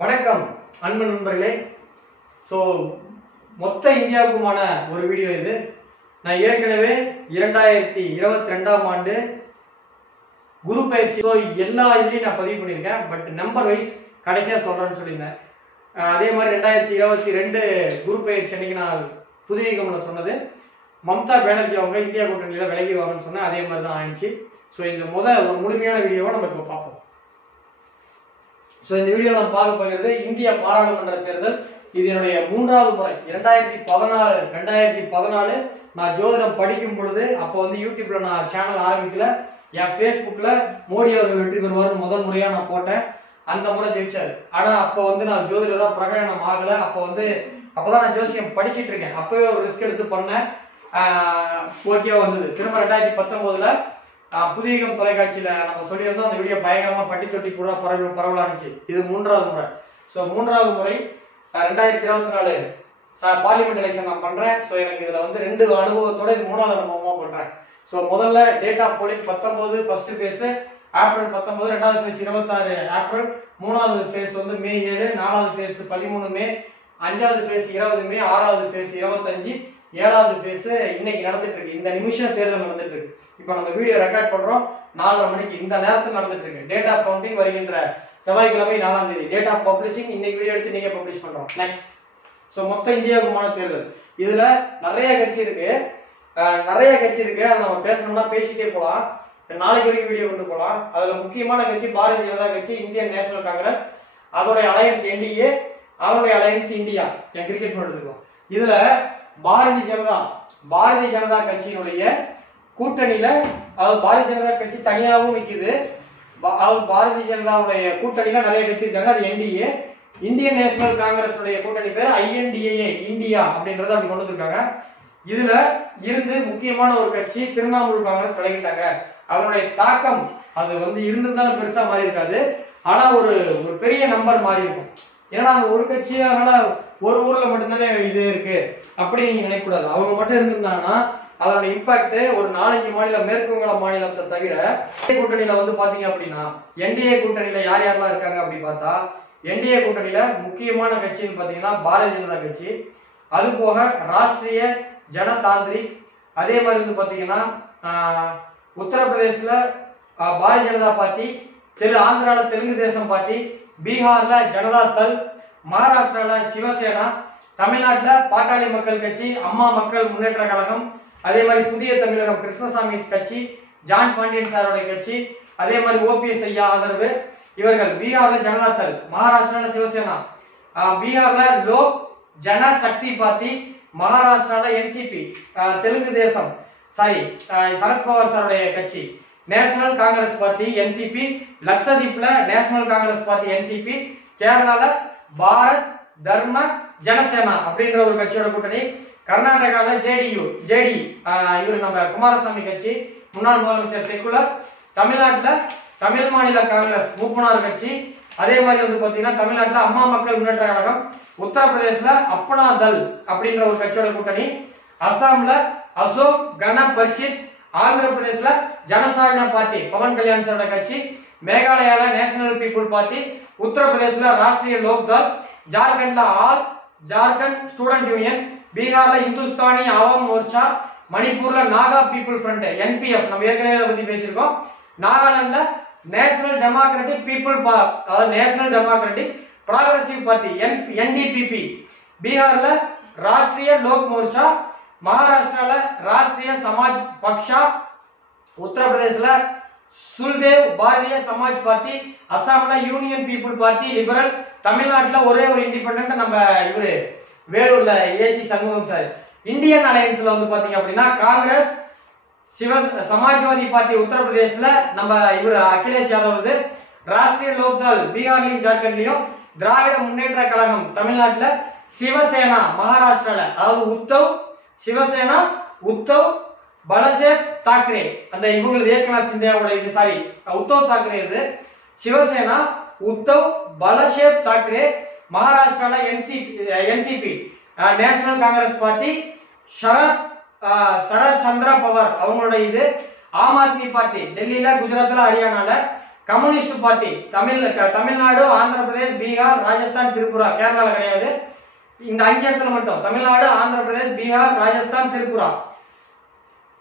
வணக்கம் அன்பு நண்பர்களே. ஸோ மொத்த இந்தியாவுக்குமான ஒரு வீடியோ இது. நான் ஏற்கனவே 2022ஆம் ஆண்டு குரு பயிற்சி எல்லா இதுலையும் நான் பதிவு பண்ணியிருக்கேன். பட் நம்பர் வைஸ் கடைசியாக சொல்கிறேன்னு சொல்லியிருந்தேன். அதே மாதிரி 2022 குரு பயிற்சி அன்னைக்கு நான் புதுவிகம்ல சொன்னது மம்தா பானர்ஜி அவங்க இந்தியா கூட்டணியில் விலகிடுவாங்கன்னு சொன்னேன். அதே மாதிரி தான் ஆயிடுச்சு. ஸோ இந்த ஒரு முழுமையான வீடியோவை நம்ம இப்போ பார்ப்போம். ஸோ இந்த வீடியோ நம்ம பார்க்க போகிறது இந்திய பாராளுமன்ற தேர்தல். இது என்னுடைய 3வது முறை. 2014 நான் ஜோதிடம் படிக்கும் பொழுது அப்போ யூடியூப்ல நான் சேனல் ஆரம்பிக்கல. என் ஃபேஸ்புக்ல மோடி அவர்கள் வெற்றி பெறுவார் முதல் முறையா நான் போட்டேன். அந்த முறை ஜெயிச்சாரு. ஆனா அப்போ நான் ஜோதிடரா பிரகடனம் ஆகல. அப்போதான் நான் ஜோசியம் படிச்சுட்டு இருக்கேன். அப்பவே ஒரு ரிஸ்க் எடுத்து பண்ணேன். ஓகேவா வந்தது. திரும்ப 2019ல புதுவிகம் தொலைக்காட்சியில நம்ம சொல்லியிருந்தோம். அந்த வீடியோ பயங்கரமா பட்டி தொட்டி கூட பரவலானுச்சு. இது 3வது முறை. ஸோ 3வது முறை 2024 பார்லிமெண்ட் எலெக்ஷன் நான் பண்றேன். ஸோ எனக்கு இதுல 2 அனுபவத்தோட இது 3வது அனுபவமா பண்றேன். ஸோ முதல்ல date of polling 19 first phase April 19, 2வது ஃபேஸ் 26 ஏப்ரல், 3வது ஃபேஸ் மே 7, 4வது ஃபேஸ் 13 மே, 5வது ஃபேஸ் 20 மே, 6வது ஃபேஸ் 25, 7வது ஃபேஸ் இன்னைக்கு நடந்துட்டு இருக்கு. இந்த நிமிஷம் தேர்தல் நடந்துட்டு இருக்கு. இப்போ நம்ம வீடியோ ரெக்கார்ட் பண்றோம் 4:30 மணிக்கு. இந்த நேரத்தில் நடந்துட்டு இருக்கு. டேட் ஆஃப் கவுண்டிங் வருகின்ற செவ்வாய்க்கிழமை 4ஆம் தேதி. டேட் ஆஃப் பப்ளிஷிங் இன்னைக்கு வீடியோ எடுத்து நீங்க பப்ளிஷ் பண்றோம். நெக்ஸ்ட். ஸோ மொத்த இந்தியாவுக்குமான தேர்தல். இதுல நிறைய கட்சி இருக்கு. அதை நம்ம பேசணும்னா பேசிட்டே போலாம். நாளைக்கு வரைக்கும் வீடியோ கொண்டு போலாம். அதுல முக்கியமான கட்சி பாரதிய ஜனதா கட்சி, இந்தியன் நேஷனல் காங்கிரஸ், அதோடைய அலையன்ஸ் என்டிஏ, அவருடைய அலையன்ஸ் இந்தியா. என் கிரிக்கெட் எடுத்துக்கோ. இதுல பாரதிய ஜனதா கட்சியினுடைய கூட்டணியில, அதாவது பாரதிய ஜனதா கட்சி தனியாகவும் நிக்குது. பாரதிய ஜனதாவுடைய கூட்டணியில நிறைய கட்சி இருக்காங்க. அது என்டிஏ. இந்தியன் நேஷனல் காங்கிரஸ் கூட்டணி பேர் ஐஎன்டிஏ இந்தியா அப்படின்றத அப்படி கொண்டு வந்திருக்காங்க. இதுல இருந்து முக்கியமான ஒரு கட்சி திரிணாமுல் காங்கிரஸ் விலகிட்டாங்க. அவருடைய தாக்கம் அது இருந்திருந்தாலும் பெருசா மாறி இருக்காது. ஆனா ஒரு பெரிய நம்பர் மாறி இருக்கும். ஏன்னா ஒரு கட்சி, அதனால ஒரு ஊர்ல மட்டும்தானே இது இருக்கு அப்படி நீங்க நினைக்கக்கூடாது. அவங்க மட்டும் இருந்திருந்தாங்கன்னா அதோட இம்பாக்ட் ஒரு 4-5 மாநிலம், மேற்கு வங்க மாநிலத்தை தவிர கூட்டணியில பாத்தீங்க அப்படின்னா என்டிஏ கூட்டணியில யார் யாரெல்லாம் இருக்காங்க அப்படி பார்த்தா, என்டிஏ கூட்டணியில முக்கியமான கட்சின்னு பாத்தீங்கன்னா பாரதிய ஜனதா கட்சி, அது போக ராஷ்டிரிய ஜனதாந்திரிக், அதே மாதிரி பாத்தீங்கன்னா உத்தரப்பிரதேசல பாரதிய ஜனதா பார்ட்டி, ஆந்திரால தெலுங்கு தேசம் பார்ட்டி, பீகார்ல ஜனதா தள், மகாராஷ்டிரால சிவசேனா, தமிழ்நாட்டுல பாட்டாளி மக்கள் கட்சி, அம்மா மக்கள் முன்னேற்ற கழகம், அதே மாதிரி புதிய தமிழகம் கிருஷ்ணசாமி கட்சி, ஜான் பாண்டியன் சாரோடைய கட்சி, அதே மாதிரி ஓபிஎஸ் ஐயா ஆதரவு இவர்கள். பீகார்ல ஜனதா தள், மகாராஷ்டிரால சிவசேனா, பீகார்ல லோக் ஜன சக்தி பார்ட்டி, மகாராஷ்டிரால என்சிபி, தெலுங்கு தேசம் சரத்பவார் சாருடைய கட்சி, நேஷனல் காங்கிரஸ் பார்ட்டி என்சிபி, லட்சதீப்ல நேஷனல் காங்கிரஸ் பார்ட்டி என்சிபி, கேரளால பாரத் தர்ம ஜனசேனா அப்படின்ற ஒரு கட்சியோட கூட்டணி, கர்நாடகால ஜேடி இவர் நம்ம குமாரசாமி கட்சி, முன்னாள் முதலமைச்சர் செக்குலர், தமிழ்நாட்டுல தமிழ் மாநில காங்கிரஸ் மூப்பனார் கட்சி, அதே மாதிரி பாத்தீங்கன்னா தமிழ்நாட்டுல அம்மா மக்கள் முன்னேற்ற கழகம், உத்தரப்பிரதேசல அப்பனா தள் அப்படின்ற ஒரு கட்சியோட கூட்டணி, அசாம்ல அசோக் கன பரிஷித், ஆந்திர பிரதேசல ஜனசாரண பார்ட்டி பவன் கல்யாண் சாரோட கட்சி, மேகாலயால நேஷனல் பீப்புள் பார்ட்டி, உத்தரப்பிரதேசல ராஷ்டிரிய லோக் தள், ஜார்க்கண்ட்ல ஆல் ஜார்க்கண்ட் ஸ்டூடெண்ட் யூனியன், பீகார்ல இந்துஸ்தானி அவாம் மோர்ச்சா, மணிப்பூர்ல நாகா பீப்புள் ஃப்ரண்ட் என்பிஎஃப், நம்ம ஏற்கனவே இதை பத்தி பேசியிருக்கோம், நாகாலாந்துல நேஷனல் டெமோக்ராட்டிக் பீப்புள் அதாவது National Democratic Progressive Party NDPP, பீகார்ல ராஷ்டிரிய லோக் மோர்ச்சா, மகாராஷ்டிரால ராஷ்டிரிய சமாஜ் பக்ஷா, உத்தரப்பிரதேசல சுல்தேவ் பாரதிய சமாஜ் பார்ட்டி, அசாம்ல யூனியன் பீப்புள் பார்ட்டி லிபரல், தமிழ்நாட்டுல ஒரே ஒரு இண்டிபெண்டன்ட் நம்ம இவரு வேலூர்ல ஏசி சண்முகம் சார். இந்தியன் அலையன்ஸ்ல பாத்தீங்க அப்படின்னா காங்கிரஸ், சமாஜ்வாதி பார்ட்டி உத்தரப்பிரதேசல நம்ம இவரு அகிலேஷ் யாதவ், ராஷ்டிரிய லோக்தள் பீகார்லயும் ஜார்க்கண்ட்லயும், திராவிட முன்னேற்ற கழகம் தமிழ்நாட்டுல, சிவசேனா மகாராஷ்டிரால, அதாவது சிவசேனா உத்தவ் பலசேப் தாக்கரே, அந்த இவங்களுக்கு ஏக்நாத் சிந்தியாவோட இது உத்தவ் தாக்கரே இது, சிவசேனா உத்தவ் பலசேப் தாக்கரே, மகாராஷ்டிரால NCP national Congress party, Sharad Chandra Pawar அவங்களோட இது, ஆம் ஆத்மி பார்ட்டி டெல்லியில, குஜராத்ல, ஹரியானால, கம்யூனிஸ்ட் பார்ட்டி தமிழ்நாடு, ஆந்திர பிரதேஷ், பீகார், பீகார், ராஜஸ்தான், திரிபுரா. கேரளால கிடையாது. இந்த 5 இடத்துல மட்டும் தமிழ்நாடு, ஆந்திர பிரதேஷ், பீகார், ராஜஸ்தான், திரிபுரா.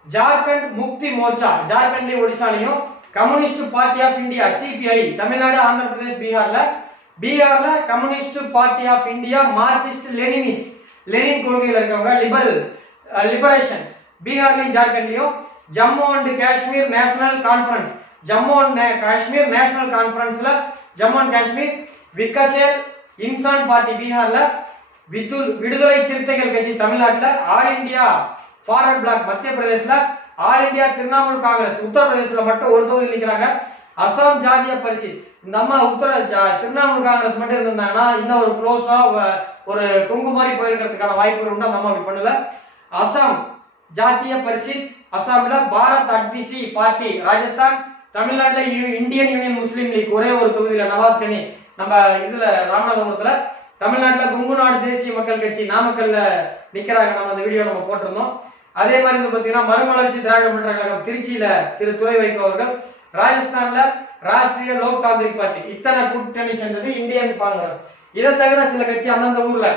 ஜார்க்கண்ட் முக்தி மோர்ச்சா ஜார்க்கண்ட்லயும் ஒடிசாலையும். Communist party of India CPI Tamil Nadu, Andhra Pradesh, பீகார்ல communist party of India Marxist Leninist Lenin கொள்கையில் இருக்கவங்க லிபரேஷன் பீகார்லயும் ஜார்க்கண்ட்லயும். Jammu and Kashmir national conference Jammu and Kashmir national கான்ஃபரன்ஸ்ல ஜம்மு அண்ட் காஷ்மீர். விகசேல் இன்சான் பார்ட்டி பீகார்ல. விடுதலை சிறுத்தைகள் கட்சி தமிழ்நாட்டுல. ஆல் இந்தியா ஃபார்வர்ட் பிளாக் மத்திய பிரதேசல. ஆல் இந்தியா திரிணாமுல் காங்கிரஸ் உத்தரப்பிரதேசல மட்டும் ஒரு தொகுதியில் நிக்கிறாங்க. அசாம் ஜாதிய பரிஷத் இந்த அம்மா திரிணாமுல் காங்கிரஸ் மட்டும் இருந்தாங்கன்னா இன்னும் ஒரு க்ளோஸா ஒரு தொங்கு மாதிரி போயிருக்கிறதுக்கான வாய்ப்புகள் உண்டு. அந்த அம்மா அப்படி பண்ணல. அசாம் ஜாதிய பரிஷத் அசாம்ல. பாரத் அட்விசி பார்ட்டி ராஜஸ்தான். தமிழ்நாட்டுல இந்தியன் யூனியன் முஸ்லீம் லீக் ஒரே ஒரு தொகுதியில நவாஸ் கனி நம்ம இதுல ராமநாதபுரத்துல. தமிழ்நாட்டுல கொங்கு நாடு தேசிய மக்கள் கட்சி நாமக்கல்ல நிக்கிறாங்க. நம்ம அந்த வீடியோ நம்ம போட்டிருந்தோம். அதே மாதிரி வந்து பாத்தீங்கன்னா மறுமலர்ச்சி திராவிட முன்னேற்ற கழகம் திருச்சியில துரை வைகோ அவர்கள். ராஜஸ்தான்ல ராஷ்டிரிய லோக் தாந்திரிக் பார்ட்டி. இத்தனை கூட்டணி சேர்ந்தது இந்தியன் காங்கிரஸ். இதை தவிர சில கட்சி அந்தந்த ஊர்ல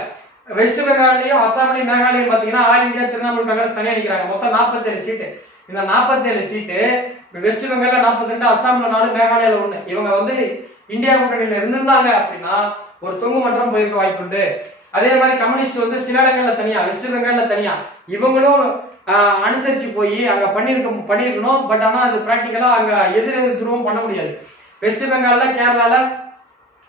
வெஸ்ட் பெங்காலையும் அசாம்லயும் மேகாலயும் பாத்தீங்கன்னா ஆல் இந்தியா திரிணாமுல் காங்கிரஸ் தனியா நிக்கிறாங்க. மொத்தம் 47 சீட்டு. இந்த 47 சீட்டு வெஸ்ட் பெங்கால்ல 42, அசாம்ல 4, மேகாலயால 1. இவங்க வந்து இந்தியா கூட்டணியில இருந்திருந்தாங்க அப்படின்னா ஒரு தொங்கு மன்றம் போயிருக்க வாய்ப்பு உண்டு. அதே மாதிரி கம்யூனிஸ்ட் வந்து சில இடங்கள்ல தனியா, வெஸ்ட் பெங்கால்ல தனியா, இவங்களும் அனுசரிச்சு போய் அங்க பண்ணிருக்கணும். பட் ஆனா அது பிராக்டிக்கலா அங்க எதிர் துருவம் பண்ண முடியாது. வெஸ்ட் பெங்கால்ல, கேரளால,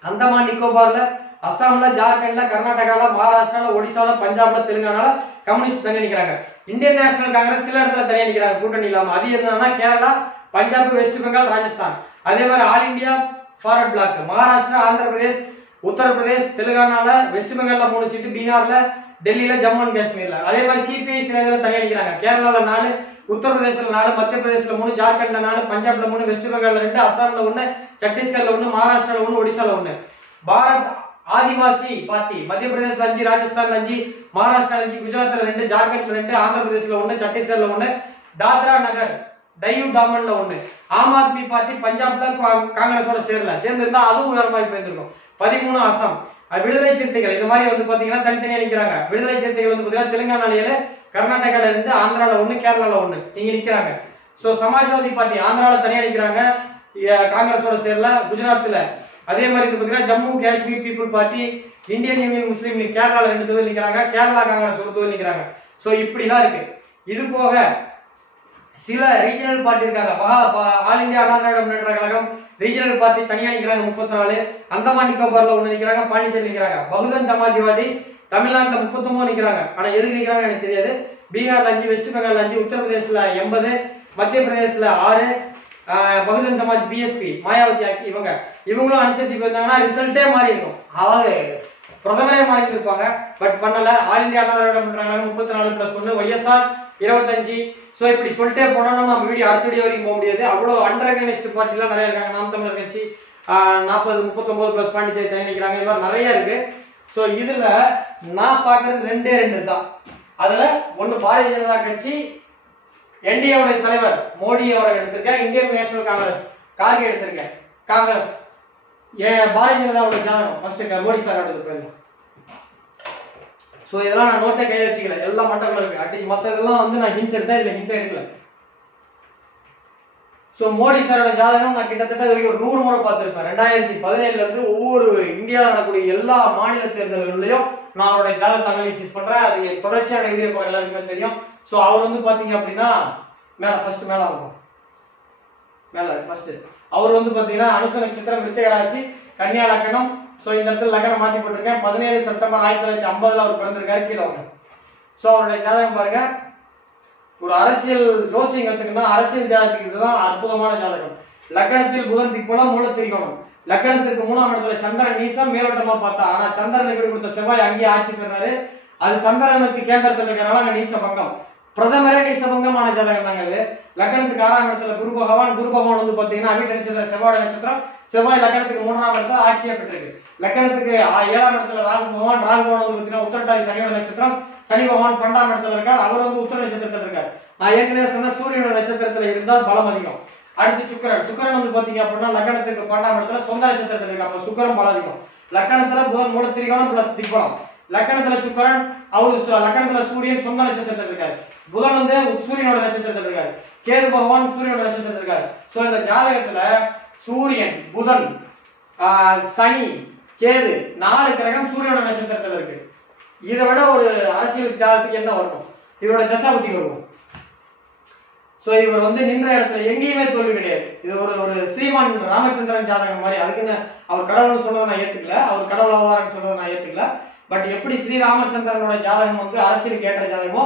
அந்தமான் நிக்கோபார்ல, அசாம்ல, ஜார்க்கண்ட்ல, கர்நாடகால, மகாராஷ்டிரால, ஒடிசால, பஞ்சாப்ல, தெலுங்கானால கம்யூனிஸ்ட் தனியா நிக்கிறாங்க. இந்தியன் நேஷனல் காங்கிரஸ் சில இடத்துல தனியா நிக்கிறாங்க கூட்டணி இல்லாம. அது என்னன்னா கேரளா, பஞ்சாப், வெஸ்ட் பெங்கால், ராஜஸ்தான். அதே மாதிரி ஆல் இந்தியா ஃபார்வர்ட் பிளாக் மகாராஷ்டிரா, ஆந்திர பிரதேஷ், உத்தரப்பிரதேஷ், தெலுங்கானால, வெஸ்ட் பெங்கால்ல 3 சீட்டு, பீகார்ல, டெல்லியில, ஜம்மு அண்ட் காஷ்மீர்ல. அதே மாதிரி சிபிஐ சில இடத்துல தனியா நிக்கிறாங்க. கேரளால 4, உத்தரப்பிரதேசல 4, மத்திய பிரதேசல 3, ஜார்க்கண்ட்ல 4, பஞ்சாப்ல 3, வெஸ்ட் பெங்கால்ல 2, அசாம்ல 1, சத்தீஸ்கர்ல 1, மகாராஷ்டிரால 1, ஒடிசால 1. பாரத் ஆதிவாசி பார்ட்டி மத்திய பிரதேச 5, ராஜஸ்தான் 5, மகாராஷ்டிரா 5, குஜராத்ல 2, ஜார்க்கண்ட்ல 2, ஆந்திர பிரதேசல 1, சத்தீஸ்கர்ல 1, தாத்ரா நகர் டையூ டாமன்ல 1. ஆம் ஆத்மி பார்ட்டி பஞ்சாப்ல காங்கிரஸோட சேர்ந்திருந்தா அதுவும் வேற மாதிரி போயிருக்கும். 13 அசாம். விடுதலை சிறுத்தைகள் இந்த மாதிரி வந்து பாத்தீங்கன்னா தனித்தனியா நிக்கிறாங்க. விடுதலை சிறுத்தைகள் வந்து பாத்தீங்கன்னா தெலுங்கானால 7, கர்நாடகால 2, ஆந்திரால 1, கேரளால 1 இங்க நிக்கிறாங்க. சோ சமாஜ்வாதி பார்ட்டி ஆந்திரால தனியா நிக்கிறாங்க, காங்கிரஸோட சேர்ல. குஜராத்ல அதே மாதிரி வந்து பாத்தீங்கன்னா Jammu Kashmir People Party, Indian Union Muslim League கேரளால 2 தொகுதி நிக்கிறாங்க, கேரளா காங்கிரஸ் ஒரு தொகுதி நிக்கிறாங்க. சோ இப்படிதான் இருக்கு. இது போக சில ரீஜனல் பார்ட்டி இருக்காங்க. All India Anna Dravida Munnetra Kazhagam regional party தனியா நிக்கிறாங்க 34, அந்தமான் நிக்கோபார்ல 1 நிக்கிறாங்க, பாண்டிச்சேரி நிக்கிறாங்க. பகுஜன் சமாஜ்வாதி தமிழ்நாட்டுல 39 நிக்கிறாங்க. ஆனா எதுக்கு நிக்கிறாங்க எனக்கு தெரியாது. பீகார்ல 5, வெஸ்ட் பெங்கால்ல 5, உத்தரப்பிரதேசல 80, மத்திய பிரதேசல 6. பகுஜன் சமாஜ் பிஎஸ்பி மாயாவதி இவங்களும் அனுசரிச்சு போயிருந்தாங்கன்னா ரிசல்ட்டே மாறி இருக்கும். அதாவது பிரதமரே மாறி இருப்பாங்க. பட் பண்ணல. All India Anna Dravida Munnetra Kazhagam 34+1, YSR 25. So இப்படி சொல்லிட்டே போனா நம்ம வீடியோ அடுத்த வீடியோ வரைக்கும் போக முடியாது. அவ்வளவு அன்ஆர்கனைஸ்டு பார்ட்டி எல்லாம் நிறைய இருக்காங்க. நாம் தமிழர் கட்சி 40, 39 பாண்டிச்சேரி தனி நிக்கிறாங்க. இது மாதிரி நிறைய இருக்கு. சோ இதுல நான் பாக்குறது 2 தான். அதுல ஒன்னு பாரதிய ஜனதா கட்சி என்டிஏ தலைவர் மோடி அவர்கள் எடுத்திருக்கேன். இந்தியன் நேஷனல் காங்கிரஸ் கார்கே எடுத்திருக்கேன். காங்கிரஸ் பாரதிய ஜனதாவோட ஜாதகம் ஃபர்ஸ்ட் மோடி சார் எடுத்து. சோ இதெல்லாம் நான் நோட்டை கையில வச்சுக்கல, எல்லாம் மட்டக்குள்ள இருக்கு. அட்லீஸ்ட் மத்ததெல்லாம் வந்து நான் ஹிண்ட் எடுத்தேன், இல்ல ஹிண்ட் எடுக்கல. சோ மோடி சாரோட ஜாதகம் நான் கிட்டத்தட்ட ஒரு 100 முறை பார்த்திருப்பேன். 2017ல இருந்து ஒவ்வொரு இந்தியாவில் நடக்கூடிய எல்லா மாநில தேர்தல்களிலையும் நான் அவருடைய ஜாதகத்தை அனாலிசிஸ் பண்றேன். அது தொடர்ச்சியான வீடியோ பார்க்க எல்லாருக்குமே தெரியும். சோ அவர் வந்து பாத்தீங்க அப்படின்னா மேல ஃபர்ஸ்ட் மேல இருக்கும். மேல ஃபர்ஸ்ட் அவர் வந்து பாத்தீங்கன்னா அனுச நட்சத்திரம், விருச்சிக ராசி, கன்னியா லக்னம். சோ இந்த இடத்துல லக்னம் மாத்தி போட்டிருக்கேன். 17 செப்டம்பர் 1950 அவர் பிறந்திருக்காரு. கீழே அவங்க. சோ அவருடைய ஜாதகம் பாருங்க. ஒரு அரசியல் ஜோசியம் கத்துக்குன்னா அரசியல் ஜாதகத்துக்கு இதுதான் அற்புதமான ஜாதகம். லக்னத்தில் புதன் திக்பலம், மூல திரிகோணம். லக்னத்திற்கு 3ஆம் இடத்துல சந்திரன் நீசம் மேலோட்டமா பார்த்தா. ஆனா சந்திரன் எப்படி கொடுத்த செவ்வாய் அங்கேயே ஆட்சி பெறாரு. அது சந்திரனுக்கு கேந்திரத்தில் இருக்கிறனால அங்க நீச பங்கம். பிரதமரே நீசபங்கமான ஜாதகம் தாங்க இது. லக்னத்துக்கு 6ஆம் இடத்துல குரு பகவான் வந்து பாத்தீங்கன்னா அவிட்ட நட்சத்திரம், செவ்வாய் நட்சத்திரம். செவ்வாய் லக்னத்துக்கு 3ஆம் இடத்துல ஆட்சியா பெற்றிருக்கு. லக்னத்துக்கு 7ஆம் இடத்துல ராகு பகவான் வந்து பாத்தீங்கன்னா உத்திரட்டாதி சனியோட நட்சத்திரம். சனி பகவான் 12ஆம் இடத்துல இருக்கார். அவர் வந்து உத்தர நட்சத்திரத்துல இருக்கார். நான் ஏற்கனவே சொன்ன சூரியனோட நட்சத்திரத்துல இருந்தால் பலம் அதிகம். அடுத்து சுக்கிரன் வந்து பாத்தீங்க அப்படின்னா லக்னத்துக்கு 12ஆம் இடத்துல சொந்த நட்சத்திரத்துல இருக்கு. அப்ப சுக்கிரன் பலம் அதிகம். லக்கணத்துல புதன் மூல திரிகோணம் பிளஸ் திக்பலம். லக்கணத்துல சுக்கிரன் அவரு லக்கணத்துல சூரியன் சொந்த நட்சத்திரத்துல இருக்காரு. புதன் வந்து சூரியனோட நட்சத்திரத்துல இருக்காரு. கேது பகவான் சூரியனோட நட்சத்திரத்துல இருக்காரு. சோ இந்த ஜாதகத்துல சூரியன், புதன், சனி, கேது 4 கிரகம் சூரியனோட நட்சத்திரத்துல இருக்கு. இதை விட ஒரு அரசியல் ஜாதகத்துக்கு என்ன வரணும்? இவரோட தசாபுத்தி வருவோம். சோ இவர் வந்து நின்ற இடத்துல எங்கேயுமே தோல்வி கிடையாது. இது ஒரு ஸ்ரீமான் ராமச்சந்திரன் ஜாதகம் மாதிரி. அதுக்குன்னு அவர் கடவுள்னு சொல்றதை நான் ஏத்துக்கல, அவர் கடவுள் அவதாரம் சொல்றதை நான் ஏத்துக்கல. பட் எப்படி ஸ்ரீராமச்சந்திரனோட ஜாதகம் வந்து அரசியலுக்கு ஏற்ற ஜாதகமோ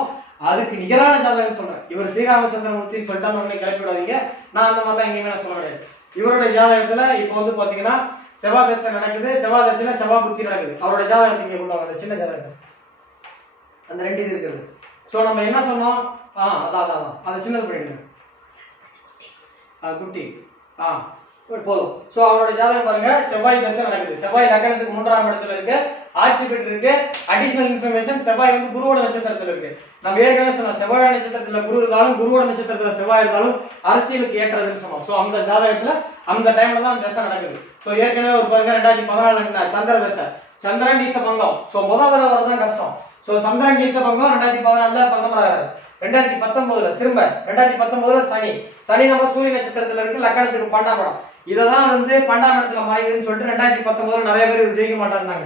அதுக்கு நிகரான ஜாதகம் சொல்றேன். இவர் ஸ்ரீராமச்சந்திரன் மூர்த்தின்னு சொல்லிட்டா உடனே கிளப்பி விடாதீங்க. நான் அந்த மாதிரிலாம் எங்கேயுமே நான் சொல்ல கிடையாது. இவருடைய ஜாதகத்துல இப்ப வந்து பாத்தீங்கன்னா செவ்வாய் தசை நடக்குது. செவ்வாய் தசையில செவ்வாய் புத்தி நடக்குது. அவரோட ஜாதகத்தை இங்க கொண்டு வாங்க, சின்ன ஜாதகம் அந்த 2 இது இருக்குது. சோ நம்ம என்ன சொன்னோம்? அதான் அது சின்னது பண்ணிடுங்க, குட்டி போதும். சோ அவரோட ஜாதகம் பாருங்க, செவ்வாய் தசை நடக்குது. செவ்வாய் லக்னத்துக்கு 3ஆம் இடத்துல இருக்கு, ஆட்சி பெற்று இருக்கு. அடிஷனல் இன்ஃபர்மேஷன், செவ்வாய் வந்து குருவோட நட்சத்திரத்துல இருக்கு. நம்ம ஏற்கனவே சொன்னோம், செவ்வாய் நட்சத்திரத்துல குரு இருந்தாலும் குருவோட நட்சத்திரத்துல செவ்வாய் இருந்தாலும் அரசியலுக்கு ஏற்றதுன்னு சொன்னோம். சோ அந்த ஜாதகத்துல அந்த டைம்ல தான் தசை நடக்குது. சோ ஏற்கனவே ஒரு பாருங்க 2014 சந்திர தசை, சந்திரன் நீச பங்கம். சோ முதல் தடவை வரதான் கஷ்டம். சோ சந்திரன் நீச பங்கம் 2014 பிரதமராக. 2019 திரும்ப 2019 சனி நம்ம சூரிய நட்சத்திரத்துல இருக்கு, லக்னத்துக்கு 12ஆம் இடம். இததான் வந்து 12ஆம் இடத்துல மாறிடுன்னு சொல்லிட்டு 2019 நிறைய பேர் ஜெயிக்க மாட்டாங்க.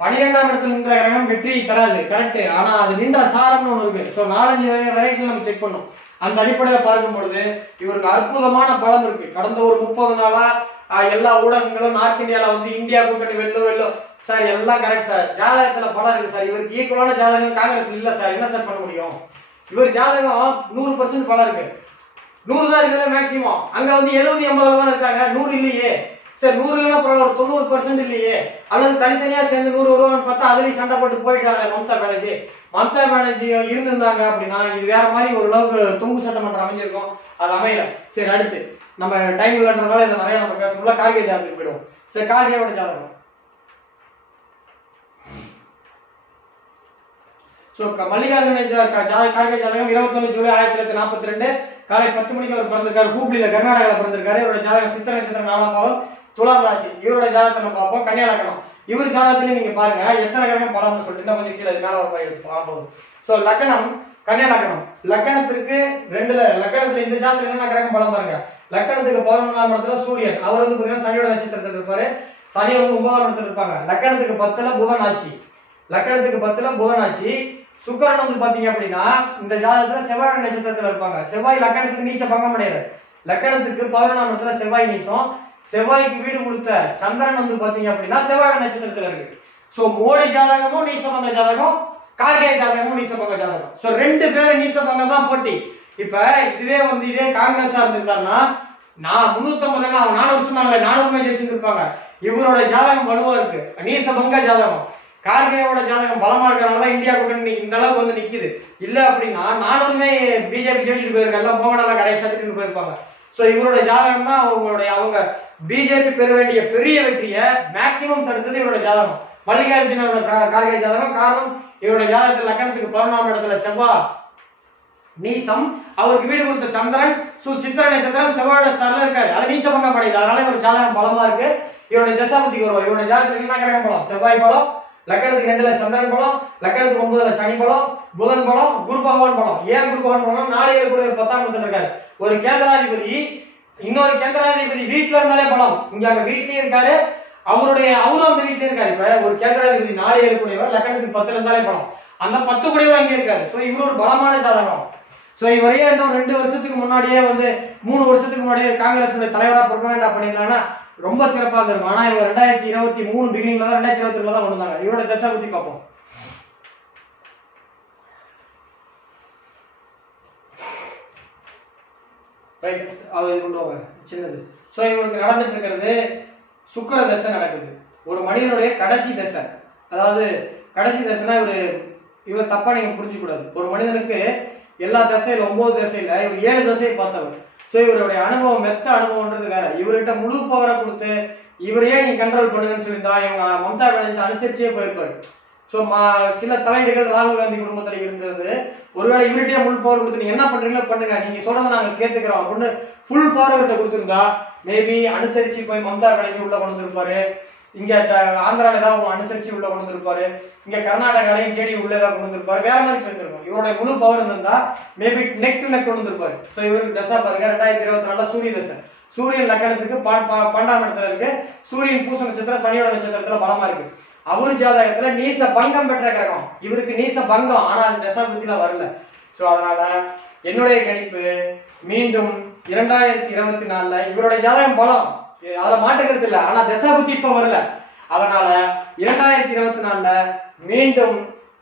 12ஆம் இடத்துல நின்ற கிரகம் வெற்றி தராது, கரெக்ட். ஆனா அது நின்ற சாரம்னு ஒண்ணு இருக்கு. சோ 4-5 வெரைட்டில நம்ம செக் பண்ணோம். அந்த அடிப்படையில பார்க்கும் பொழுது இவருக்கு அற்புதமான பலம் இருக்கு. கடந்த ஒரு 30 நாளா எல்லா ஊடகங்களும் நார்த் இந்தியால வந்து இந்தியா கூட்டணி வெல்லும் சார், எல்லாம் கரெக்ட் சார். ஜாதகத்துல பலம் இருக்கு சார். இவருக்கு ஈக்குவலான ஜாதகம் காங்கிரஸ் இல்ல சார், என்ன சார் பண்ண முடியும்? இவர் ஜாதகம் 100% பலம் இருக்கு. 100 தான் இருக்குல்ல மேக்சிமம். அங்க வந்து 70-80 தான் இருக்காங்க, 100 இல்லையே சார். 100 இல்லைன்னா பரவாயில்ல, ஒரு 90% இல்லையே. அல்லது தனித்தனியா சேர்ந்து 100 வருவான்னு பார்த்தா அதுலயும் சண்டை போட்டு போயிட்டாங்க மம்தா பானர்ஜி இருந்திருந்தாங்க அப்படின்னா இது வேற மாதிரி ஓரளவுக்கு தொங்கு சட்டமன்றம் அமைஞ்சிருக்கும். அது அமையல. சரி, அடுத்து நம்ம டைம் இல்லைன்றதுனால இதை நிறைய நம்ம பேசணும்ல. கார்கே ஜாதகத்துக்கு போயிடுவோம். சரி, கார்கேயோட ஜாதகம். சோ மல்லிகார்ஜுன கார்கே ஜாதகம் 21 ஜூலை 1942 காலை 10 மணிக்கு அவர் பிறந்திருக்காரு. ஹூப்ளில கர்நாடகால பிறந்திருக்காரு. இவரோட ஜாதகம் சித்திரை நட்சத்திரம் 4ஆம் பாவம், துலாம் ராசி. இவரோட ஜாதகத்தை நம்ம பார்ப்போம். கன்னியா லக்னம். இவர் ஜாதகத்திலே நீங்க பாருங்க எத்தனை கிரகம் பலம்னு சொல்லிட்டு கொஞ்சம் கீழே மேல ஒரு மாதிரி எடுத்து. சோ லக்னம் கன்னியா லக்னம். லக்னத்திற்கு 2ல லக்னத்துல இந்த ஜாதகத்துல என்ன கிரகம் பலம் பாருங்க. லக்னத்துக்கு 11ஆம் இடத்துல சூரியன், அவர் வந்து பாத்தீங்கன்னா சனியோட நட்சத்திரத்துல இருப்பாரு. சனி வந்து 9ஆம் இடத்துல இருப்பாங்க. லக்னத்துக்கு 10ல புதன் ஆட்சி. லக்னத்துக்கு 10ல புதன் ஆட்சி. சுக்கிரன் வந்து பாத்தீங்க அப்படின்னா இந்த ஜாதகத்துல செவ்வாய் நட்சத்திரத்துல இருப்பாங்க. செவ்வாய் லக்னத்துக்கு நீச்ச பங்கம் அடையாது. லக்னத்துக்கு 11ஆம் இடத்துல செவ்வாய் நீசம். செவ்வாய்க்கு வீடு கொடுத்த சந்திரன் வந்து பாத்தீங்க அப்படின்னா செவ்வாய் நட்சத்திரத்துல இருக்கு. சோ மோடி ஜாதகமும் நீசபங்க ஜாதகம், கார்கே ஜாதகமும் நீசபங்க ஜாதகம். சோ 2 பேரும் நீசபங்கம் தான் போட்டி. இப்ப இதுவே வந்து இதே காங்கிரஸா இருந்திருக்காருன்னா நான் 350 அவன் 400 சொன்னாங்க, 400 ஜெயிச்சிருப்பாங்க. இவரோட ஜாதகம் வலுவா இருக்கு, நீசபங்க ஜாதகம். கார்கேயோட ஜாதகம் பலமா இருக்கிறவங்க இந்தியா கூட்டணி இந்த அளவுக்கு வந்து நிக்குது. இல்ல அப்படின்னா 400 பிஜேபி ஜெயிச்சுட்டு போயிருக்காங்க, போகலாம் கடைசி போயிருப்பாங்க. சோ இவரோட ஜாதகம் தான் அவங்க பிஜேபி பெற வேண்டிய பெரிய வெற்றியை மேக்சிமம் தடுத்தது இவரோட ஜாதகம். மல்லிகார்ஜுனோட கார்கே ஜாதகம். காரணம் இவரோட ஜாதகத்துல லக்னத்துக்கு 11ஆம் இடத்துல செவ்வாய் நீசம், அவருக்கு வீடு கொடுத்த சந்திரன் சித்திரை நட்சத்திரம் செவ்வாயோட ஸ்டார்ல இருக்காரு. அது நீச்ச பங்கம் அடையுது. அதனால இவரோட ஜாதகம் பலமா இருக்கு. இவருடைய தசாபுத்திக்கு வருவோம். இவரோட ஜாதகத்துக்கு என்ன கிரகம் பலம்? செவ்வாய் பலம். லக்னத்துக்கு 2ல சந்திரன் பலம், லக்னத்துக்கு 9ல சனி பலம், புதன் பலம், குரு பகவான் பலம். ஏன் குரு பகவான் பலம்? 4 கூட 10ஆம் இடத்துல இருக்காரு. ஒரு கேந்திராதிபதி இன்னொரு கேந்திராதிபதி வீட்டுல இருந்தாலே பலம். இங்க அங்க வீட்லயே இருக்காரு, அவரும் அந்த வீட்லயே இருக்காரு. இப்ப ஒரு கேந்திராதிபதி 4 கூடியவர் லக்னத்துக்கு 10ல இருந்தாலே பலம். அந்த 10 கூடியவர் அங்கே இருக்காரு. சோ இவரு ஒரு பலமான ஜாதகம். சோ இவரையே இந்த 2 வருஷத்துக்கு முன்னாடியே வந்து 3 வருஷத்துக்கு முன்னாடியே காங்கிரஸ் தலைவரா பொறுப்பாக பண்ணிருந்தாங்கன்னா ரொம்ப சிறப்பா இருந்திருக்கும். ஆனா இவர் 2023 பிகினிங்ல தான் 2022 தான் வந்தாங்க. இவரோட தசா பத்தி பார்ப்போம். ரைட், அது கொண்டு வாங்க சின்னது. சோ இவருக்கு நடந்துட்டு இருக்கிறது சுக்கிர தசை நடக்குது. ஒரு மனிதனுடைய கடைசி தசை. அதாவது கடைசி தசைனா இவர் தப்பா நீங்க புரிஞ்சு கூடாது. ஒரு மனிதனுக்கு எல்லா தசையில 9 தசையில இவர் 7 தசையை பார்த்தவர். சோ இவருடைய அனுபவம் மெத்த அனுபவம்ன்றது வேற. இவர்கிட்ட முழு பவரை கொடுத்து இவரையே நீங்க கண்ட்ரோல் பண்ணுங்கன்னு சொல்லியிருந்தா இவங்க மம்தா பானர்ஜி அனுசரிச்சே போயிருப்பாரு. சோ சில தலையீடுகள் ராகுல் காந்தி குடும்பத்துல இருந்தது. ஒருவேளை இவர்கிட்டயே முழு பவர் கொடுத்து நீங்க என்ன பண்றீங்களோ பண்ணுங்க, நீங்க சொல்றதை நாங்க கேட்டுக்கிறோம் அப்படின்னு ஃபுல் பவர் கிட்ட கொடுத்திருந்தா மேபி அனுசரிச்சு போய் மம்தா பானர்ஜி உள்ள கொண்டு வந்திருப்பாரு. இங்க ஆந்திரால ஏதாவது அனுசரிச்சு உள்ள கொண்டு வந்திருப்பாரு, இங்க கர்நாடகாலையும் ஜேடி உள்ள ஏதாவது கொண்டு வந்திருப்பாரு, வேற மாதிரி போயிருந்திருக்கும். இவருடைய முழு பவர் இருந்தா மேபி நெக் டு நெக் கொண்டு வந்திருப்பாரு. சோ இவருக்கு தசா பாருங்க 2024 சூரிய தசை. சூரியன் லக்னத்துக்கு 12ஆம் இடத்துல இருக்கு. சூரியன் பூச நட்சத்திரம் சனியோட நட்சத்திரத்துல பலமா இருக்கு. அவரு ஜாதகத்துல நீச பங்கம் பெற்ற கிரகம், இவருக்கு நீச பங்கம், ஆனா அது தசா புத்தியில வரல. சோ அதனால என்னுடைய கணிப்பு மீண்டும் 2024 இவருடைய ஜாதகம் பலம், அதுல மாட்டுக்கிறது இல்ல, ஆனா தசா புத்தி இப்ப வரல. அதனால 2024 மீண்டும்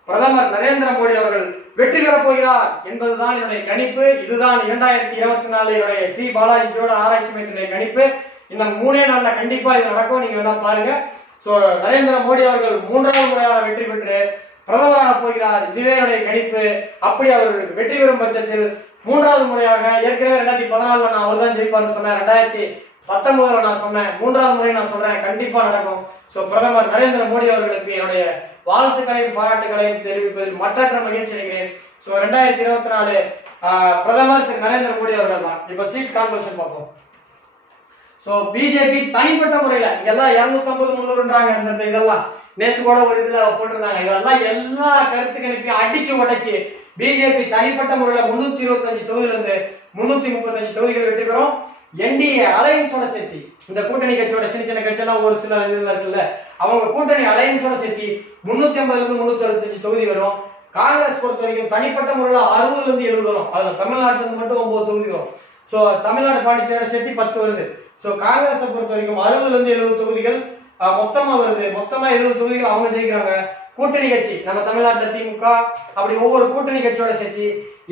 பிரதமர் நரேந்திர மோடி அவர்கள் வெற்றி பெறப் போகிறார் என்பதுதான் என்னுடைய கணிப்பு. இதுதான் 2024 ஸ்ரீ பாலாஜி ஜோட ஆராய்ச்சி மையத்தினுடைய கணிப்பு. இந்த 3 நாள்ல கண்டிப்பா இது நடக்கும், நீங்க வேணா பாருங்க. சோ நரேந்திர மோடி அவர்கள் 3வது முறையாக வெற்றி பெற்று பிரதமராக போகிறார், இதுவே என்னுடைய கணிப்பு. அப்படி அவர் வெற்றி பெறும் பட்சத்தில் 3வது முறையாக, ஏற்கனவே 2014 நான் அவர் தான் ஜெயிப்பார்னு சொன்னேன், 2019 நான் சொன்னேன், 3வது முறை நான் சொல்றேன், கண்டிப்பா நடக்கும். சோ பிரதமர் நரேந்திர மோடி அவர்களுக்கு என்னுடைய வாழ்த்துக்களையும் பாராட்டுகளையும் தெரிவிப்பதில் மற்றற்ற மகிழ்ச்சி அடைகிறேன். சோ 2024 பிரதமர் திரு நரேந்திர மோடி அவர்கள் தான். இப்ப சீட் கால்குலேஷன் பார்ப்போம். சோ பிஜேபி தனிப்பட்ட முறையில இதெல்லாம் 250 300ன்றாங்க. இந்த இதெல்லாம் நேத்து கூட ஒரு இதுல போட்டிருந்தாங்க. இதெல்லாம் எல்லா கருத்து கணிப்பையும் அடிச்சு உடைச்சு பிஜேபி தனிப்பட்ட முறையில 325 தொகுதியில இருந்து 335 தொகுதிகள் வெற்றி பெறும். என்டிஏ அலையன்ஸோட சேர்த்தி, இந்த கூட்டணி கட்சியோட சின்ன சின்ன கட்சியெல்லாம் ஒரு சில இதுல இருக்குல்ல, அவங்க கூட்டணி அலையன்ஸோட சேர்த்தி 350 இருந்து 365 தொகுதி வரும். காங்கிரஸ் பொறுத்த வரைக்கும் தனிப்பட்ட முறையில 60 இருந்து 70 வரும். அதுல தமிழ்நாட்டுல இருந்து மட்டும் 9 தொகுதி வரும். சோ தமிழ்நாடு பாண்டிச்சேரி சேர்த்தி 10 வருது. சோ காங்கிரஸை பொறுத்த வரைக்கும் 60 இருந்து 70 தொகுதிகள் மொத்தமா வருது. மொத்தமா 70 தொகுதிகள் அவங்க ஜெயிக்கிறாங்க. கூட்டணி கட்சி நம்ம தமிழ்நாட்டுல திமுக, அப்படி ஒவ்வொரு கூட்டணி கட்சியோட சேர்த்தி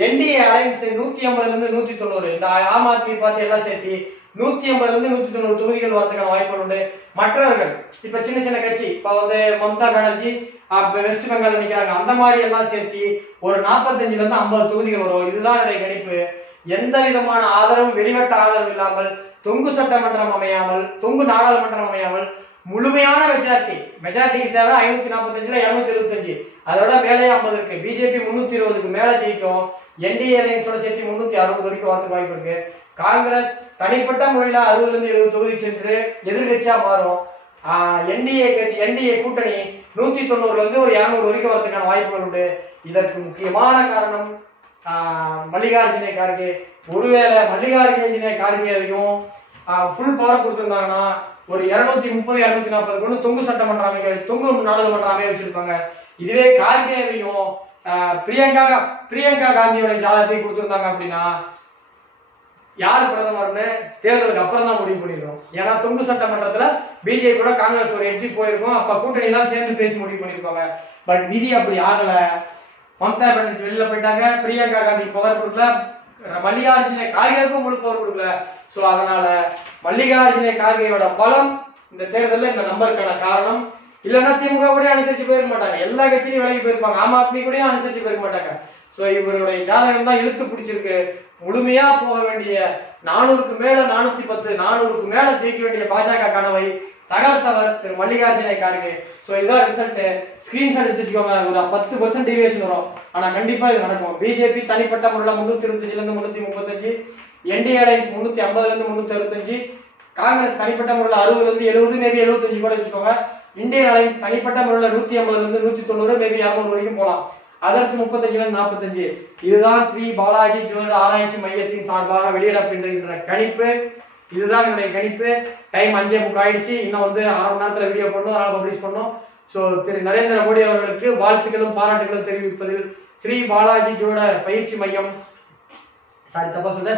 என்டிஏ அலையன்ஸ் 150 இருந்து 190, இந்த ஆம் ஆத்மி பார்ட்டி எல்லாம் சேர்த்தி 150 இருந்து 190 தொகுதிகள் வரதுக்கான வாய்ப்புகள் உண்டு. மற்றவர்கள் இப்ப சின்ன சின்ன கட்சி, இப்ப மம்தா பானர்ஜி வெஸ்ட் பெங்கால் நிக்கிறாங்க, அந்த மாதிரி எல்லாம் சேர்த்தி ஒரு 45 இருந்து 50 தொகுதிகள் வரும். இதுதான் என்னுடைய கணிப்பு. எந்த விதமான ஆதரவும், வெளிவட்ட ஆதரவு இல்லாமல், தொங்கு சட்டமன்றம் அமையாமல், தொங்கு நாடாளுமன்றம் அமையாமல், முழுமையான மெஜாரிட்டிக்கு தேவை 545ல 275, அதோட மேலே 50 இருக்கு. பிஜேபி 320க்கு மேல ஜெயிக்கும். என்டிஏ அலையன்ஸோட சேர்த்து 360 வரைக்கும் வரதுக்கு வாய்ப்பு இருக்கு. காங்கிரஸ் தனிப்பட்ட முறையில 60 இருந்து 70 தொகுதி சென்று எதிர்கட்சியா மாறும். என்டிஏ கூட்டணி 190ல இருந்து ஒரு 200 வரைக்கும் வரதுக்கான வாய்ப்புகள் உண்டு. இதற்கு முக்கியமான காரணம் மல்லிகார்ஜுன கார்கே. ஒருவேளை மல்லிகார்ஜுன கார்கேவையும் ஃபுல் பவர் கொடுத்திருந்தாங்கன்னா ஒரு 230 240 கொண்டு தொங்கு சட்டமன்ற அமைக்க, தொங்கு நாடாளுமன்ற அமைய வச்சிருப்பாங்க. இதுவே கார்கேவையும் பிரியங்கா காந்தியோட ஜாதகத்தை கொடுத்திருந்தாங்க அப்படின்னா யாரு பிரதமர்னு தேர்தலுக்கு அப்புறம் தான் முடிவு பண்ணிருக்கோம். ஏன்னா தொங்கு சட்டமன்றத்துல பிஜேபி கூட காங்கிரஸ் ஒரு எட்ஜி போயிருக்கும். அப்ப கூட்டணி எல்லாம் சேர்ந்து பேசி முடிவு பண்ணிருப்பாங்க. பட் விதி அப்படி ஆகல. மம்தா பானர்ஜி வெளியில போயிட்டாங்க, பிரியங்கா காந்தி பவர் கொடுக்கல, மல்லிகார்ஜுன கார்கேவுக்கும் முழு பவர் கொடுக்கல. சோ அதனால மல்லிகார்ஜுன கார்கேயோட பலம் இந்த தேர்தலில் இந்த நம்பருக்கான காரணம். இல்லைன்னா திமுக கூட அனுசரிச்சு போயிருக்க மாட்டாங்க, எல்லா கட்சியும் விலகி போயிருப்பாங்க, ஆம் ஆத்மி கூட அனுசரிச்சு போயிருக்க மாட்டாங்க. சோ இவருடைய ஜாதகம் தான் இழுத்து பிடிச்சிருக்கு. முழுமையா போக வேண்டிய 400க்கு மேல 410 400க்கு மேல ஜெயிக்க வேண்டிய பாஜக கனவை தகர்த்தவர் திரு மல்லிகார்ஜுன கார்கே. சோ இதான் ரிசல்ட். ஸ்கிரீன்ஷாட் எடுத்துக்கோங்க. ஒரு 10% டிவியேஷன் வரும், ஆனா கண்டிப்பா இது நடக்கும். பிஜேபி தனிப்பட்ட முறையில் 325ல இருந்து 335, என்டிஏ அலையன்ஸ் 350ல இருந்து 365, காங்கிரஸ் தனிப்பட்ட முறையில் 60ல இருந்து 70, மேபி 75 கூட வச்சுக்கோங்க. இந்தியன் அலையன்ஸ் தனிப்பட்ட முறையில் 150ல இருந்து 190, மேபி 200 வரைக்கும் போலாம். அதர்ஸ் 35ல 45. இதுதான் ஸ்ரீ பாலாஜி ஜோதிட ஆராய்ச்சி மையத்தின் சார்பாக வெளியிடப்படுகின்ற கணிப்பு. இதுதான் என்னுடைய கணிப்பு. டைம் 5:30 ஆயிடுச்சு. இன்னும் அரை மணி நேரத்துல வீடியோ பண்ணணும், அதனால பப்ளிஷ் பண்ணோம். சோ திரு நரேந்திர மோடி அவர்களுக்கு வாழ்த்துக்களும் பாராட்டுகளும் தெரிவிப்பதில் ஸ்ரீ பாலாஜி ஜோதிட பயிற்சி மையம்,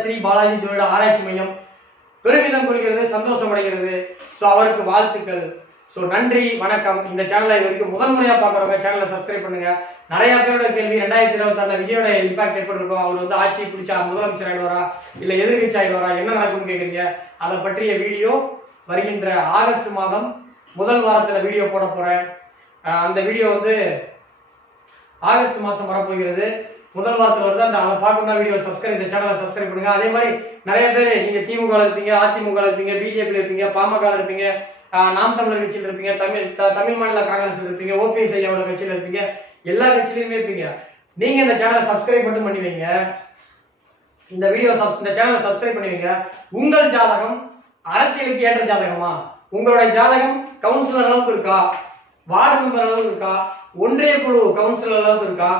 ஸ்ரீ பாலாஜி ஜோதிட ஆராய்ச்சி மையம் பெருமிதம் கொள்கிறது, சந்தோஷம் அடைகிறது. சோ அவருக்கு வாழ்த்துக்கள். சோ நன்றி, வணக்கம். இந்த சேனலை இது வரைக்கும் முதல் முறையா பாக்குறவங்க சேனலை சப்ஸ்கிரைப் பண்ணுங்க. நிறைய பேரோட கேள்வி 2026 விஜயோட இம்பாக்ட் எப்படி இருக்கும், அவர் ஆட்சி பிடிச்சா முதலமைச்சர் ஆயிடுவாரா இல்ல எதிர்கட்சி ஆயிடுவாரா, என்ன நடக்கும்னு கேக்குறீங்க. அதை பற்றிய வீடியோ வருகின்ற ஆகஸ்ட் மாதம் முதல் வாரத்துல வீடியோ போட போறேன். அந்த வீடியோ ஆகஸ்ட் மாசம் வரப்போகிறது, முதல் வாரத்துல வருது. அதை பார்க்கணும்னா வீடியோ இந்த சேனலை சப்ஸ்கிரைப் பண்ணுங்க. அதே மாதிரி நிறைய பேர் நீங்க திமுக இருப்பீங்க, அதிமுக இருப்பீங்க, பிஜேபி இருப்பீங்க, பாமக இருப்பீங்க, நாம் தமிழர் கட்சியில் இருப்பீங்க, தமிழ் மாநில காங்கிரஸ் இருப்பீங்க, ஓபிஎஸ் ஐயாவோட கட்சியில இருப்பீங்க, எல்லா கட்சியிலுமே இருப்பீங்க. நீங்க இந்த சேனலை சப்ஸ்கிரைப் மட்டும் பண்ணி வைங்க. இந்த சேனலை சப்ஸ்கிரைப் பண்ணி வைங்க. உங்கள் ஜாதகம் அரசியலுக்கு ஏற்ற ஜாதகமா, உங்களுடைய ஜாதகம் கவுன்சிலர் அளவுக்கு இருக்கா, வார்டு மெம்பர் அளவுக்கு இருக்கா, ஒன்றிய குழு கவுன்சிலர் அளவுக்கு இருக்கா,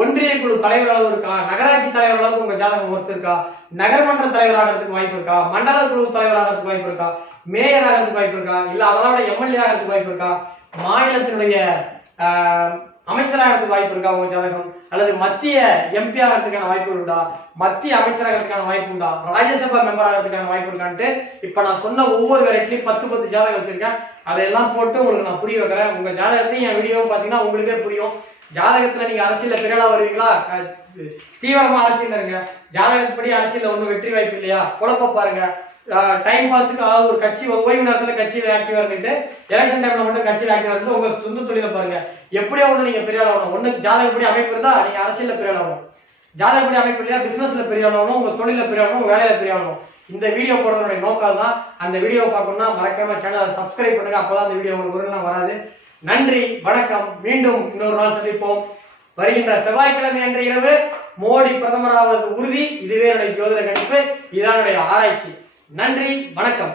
ஒன்றிய குழு தலைவர் அளவு இருக்கா, நகராட்சி தலைவர் அளவுக்கு உங்க ஜாதகம் ஒருத்தர் இருக்கா, நகர்மன்ற தலைவர் ஆகிறதுக்கு வாய்ப்பு இருக்கா, மண்டல குழு தலைவர் ஆகிறதுக்கு வாய்ப்பு இருக்கா, மேயர் ஆகிறதுக்கு வாய்ப்பு இருக்கா, இல்ல அதோட எம்எல்ஏ ஆகிறதுக்கு வாய்ப்பு இருக்கா, மாநிலத்தினுடைய அமைச்சராகிறதுக்கு வாய்ப்பு இருக்கா உங்க ஜாதகம், அல்லது மத்திய எம்பி ஆகிறதுக்கான வாய்ப்பு உண்டா, மத்திய அமைச்சராகிறதுக்கான வாய்ப்பு உண்டா, ராஜ்யசபா மெம்பர் ஆகிறதுக்கான வாய்ப்பு இருக்கான்ட்டு இப்ப நான் சொன்ன ஒவ்வொரு வெரைட்டிலையும் 10 ஜாதகம் வச்சிருக்கேன். அதையெல்லாம் போட்டு உங்களுக்கு நான் புரிய வைக்கிறேன். உங்க ஜாதகத்தையும் என் வீடியோ பாத்தீங்கன்னா உங்களுக்கே புரியும். ஜாதகத்துல நீங்க அரசியல்ல பெரியலா வருவீங்களா, தீவிரமா அரசியல் இருங்க. ஜாதகப்படி அரசியல்ல ஒண்ணும் வெற்றி வாய்ப்பு இல்லையா, குழப்ப பாருங்க. டைம் பாஸுக்கு அதாவது ஒரு கட்சி ஓய்வு நேரத்துல கட்சியில ஆக்டிவா இருந்துட்டு எலெக்ஷன் டைம்ல மட்டும் கட்சியில ஆக்டிவா இருந்து உங்க சொந்த தொழில பாருங்க. எப்படியோ ஒண்ணு நீங்க பெரிய ஆகணும். ஒண்ணு ஜாதகப்படி அமைப்பு இருந்தா நீங்க அரசியல்ல பெரிய ஆகணும், ஜாதகப்படி அமைப்பு இல்லையா பிசினஸ்ல பெரிய ஆகணும், உங்க தொழில பெரிய ஆகணும், வேலையில பெரிய ஆகணும். இந்த வீடியோ போடுறதுடைய நோக்கம் தான். அந்த வீடியோ பார்க்கணும்னா மறக்காம சேனலை சப்ஸ்கிரைப் பண்ணுங்க. அப்பதான் அந்த வீடியோ உங்களுக்கு ஒருலாம் வராது. நன்றி, வணக்கம். மீண்டும் இன்னொரு நாள் சந்திப்போம். வருகின்ற செவ்வாய்க்கிழமை அன்று இரவு மோடி பிரதமராவது உறுதி. இதுவே என்னுடைய ஜோதிட கணிப்பு, இதுதான் என்னுடைய ஆராய்ச்சி. நன்றி, வணக்கம்.